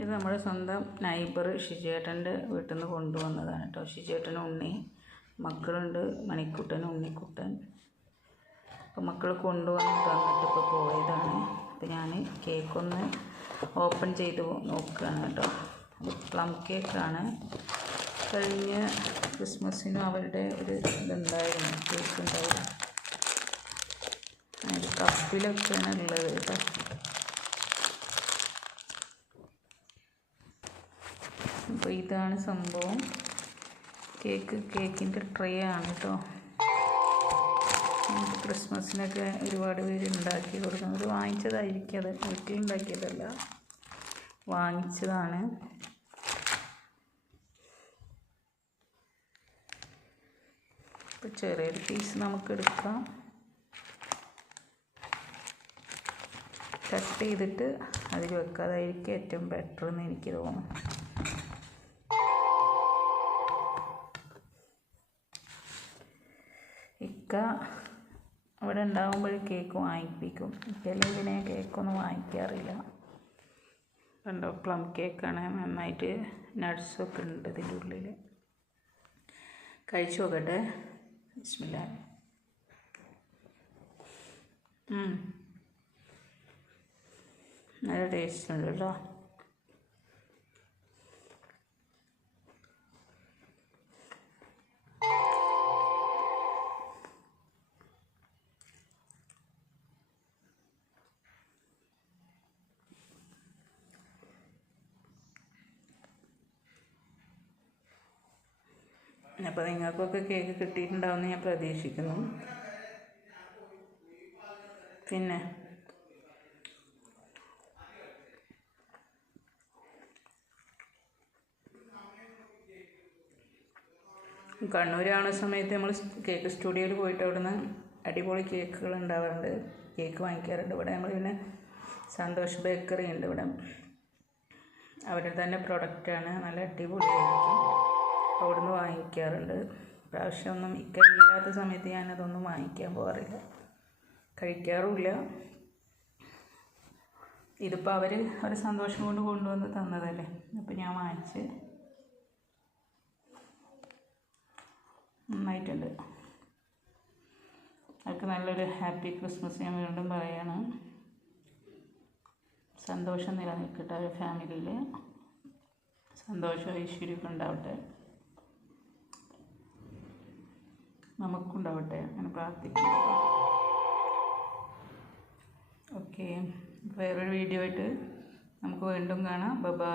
ഇത് നമ്മുടെ സ്വന്തം നൈബർ ഷിജേട്ടന്റെ വീട്ടിൽ നിന്ന് കൊണ്ടുവന്നതാണ് കേട്ടോ ഷിജേട്ടൻ ഉണ്ണി മക്കളുണ്ട് മണിക്കുട്ടൻ ഉണ്ണിക്കുട്ടൻ. അപ്പോൾ മക്കൾ കൊണ്ടുവന്ന് തന്നിട്ട് ഇപ്പോൾ പോയതാണ്. അപ്പോൾ ഞാൻ കേക്കൊന്ന് ഓപ്പൺ ചെയ്ത് നോക്കുകയാണ് കേട്ടോ പ്ലം കേക്കാണ്. കഴിഞ്ഞ ക്രിസ്മസിനും അവരുടെ ഒരു ഇതുണ്ടായിരുന്നു കേക്ക് ഉണ്ടായിരുന്നു കപ്പിലൊക്കെയാണ് ഉള്ളത് കേട്ടോ അപ്പോൾ ഇതാണ് സംഭവം. കേക്ക് കേക്കിന്റെ ട്രേ ആണ് കേട്ടോ ക്രിസ്മസിനൊക്കെ ഒരുപാട് പേര് ഉണ്ടാക്കി കൊടുക്കുന്നത് വാങ്ങിച്ചതായിരിക്കും. അത് വീട്ടിലുണ്ടാക്കിയതല്ല വാങ്ങിച്ചതാണ്. ഇപ്പോൾ ചെറിയൊരു പീസ് നമുക്ക് എടുക്കാം. കട്ട് ചെയ്തിട്ട് അതിൽ വെക്കാതായിരിക്കും ഏറ്റവും ബെറ്റർ എന്ന് എനിക്ക് തോന്നുന്നു. ഇക്ക അവിടെ ഉണ്ടാകുമ്പോൾ കേക്ക് വാങ്ങിപ്പിക്കും. ഇക്കല്ലേ പിന്നെ കേക്കൊന്നും വാങ്ങിക്കാറില്ല. കണ്ടോ പ്ലം കേക്കാണ് നന്നായിട്ട് നട്ട്സൊക്കെ ഉണ്ട് ഇതിന്റെ ഉള്ളിൽ. കഴിച്ചു നോക്കട്ടെ. ബിസ്മില്ല. നല്ല ടേസ്റ്റ് ഉണ്ട് കേട്ടോ. അപ്പോൾ നിങ്ങൾക്കൊക്കെ കേക്ക് കിട്ടിയിട്ടുണ്ടാവുമെന്ന് ഞാൻ പ്രതീക്ഷിക്കുന്നു. പിന്നെ? കണ്ണൂരാണ് സമയത്ത് നമ്മൾ കേക്ക് സ്റ്റുഡിയോയിൽ പോയിട്ട് അവിടുന്ന് അടിപൊളി കേക്കുകൾ ഉണ്ടാവാറുണ്ട്. കേക്ക് വാങ്ങിക്കാറുണ്ട്. ഇവിടെ നമ്മൾ പിന്നെ സന്തോഷ് ബേക്കറി ഉണ്ട് ഇവിടെ. അവരുടെ തന്നെ പ്രൊഡക്റ്റാണ് നല്ല അടിപൊളിയായിരിക്കും. അവിടുന്ന് വാങ്ങിക്കാറുണ്ട്. പ്രാവശ്യമൊന്നും ഇക്ക ഇല്ലാത്ത സമയത്ത് ഞാനതൊന്നും വാങ്ങിക്കാൻ പോകാറില്ല. കഴിക്കാറുമില്ല. ഇതിപ്പോൾ അവർ ഒരു സന്തോഷം കൊണ്ട് കൊണ്ടുവന്ന് തന്നതല്ലേ? അപ്പോൾ ഞാൻ വാങ്ങിച്ച് നന്നായിട്ടുണ്ട്. അവർക്ക് നല്ലൊരു ഹാപ്പി ക്രിസ്മസ് ഞാൻ വീണ്ടും പറയാണ്. സന്തോഷം നിലനിൽക്കട്ടെ അവരുടെ ഫാമിലിയിൽ സന്തോഷം ഐശ്വര്യമൊക്കെ ഉണ്ടാവട്ടെ. നമുക്കുണ്ടാവട്ടെ. അങ്ങനെ പ്രാർത്ഥിക്കുന്നു ഓക്കെ. വേറൊരു വീഡിയോ ആയിട്ട് നമുക്ക് വീണ്ടും കാണാം. ബബാ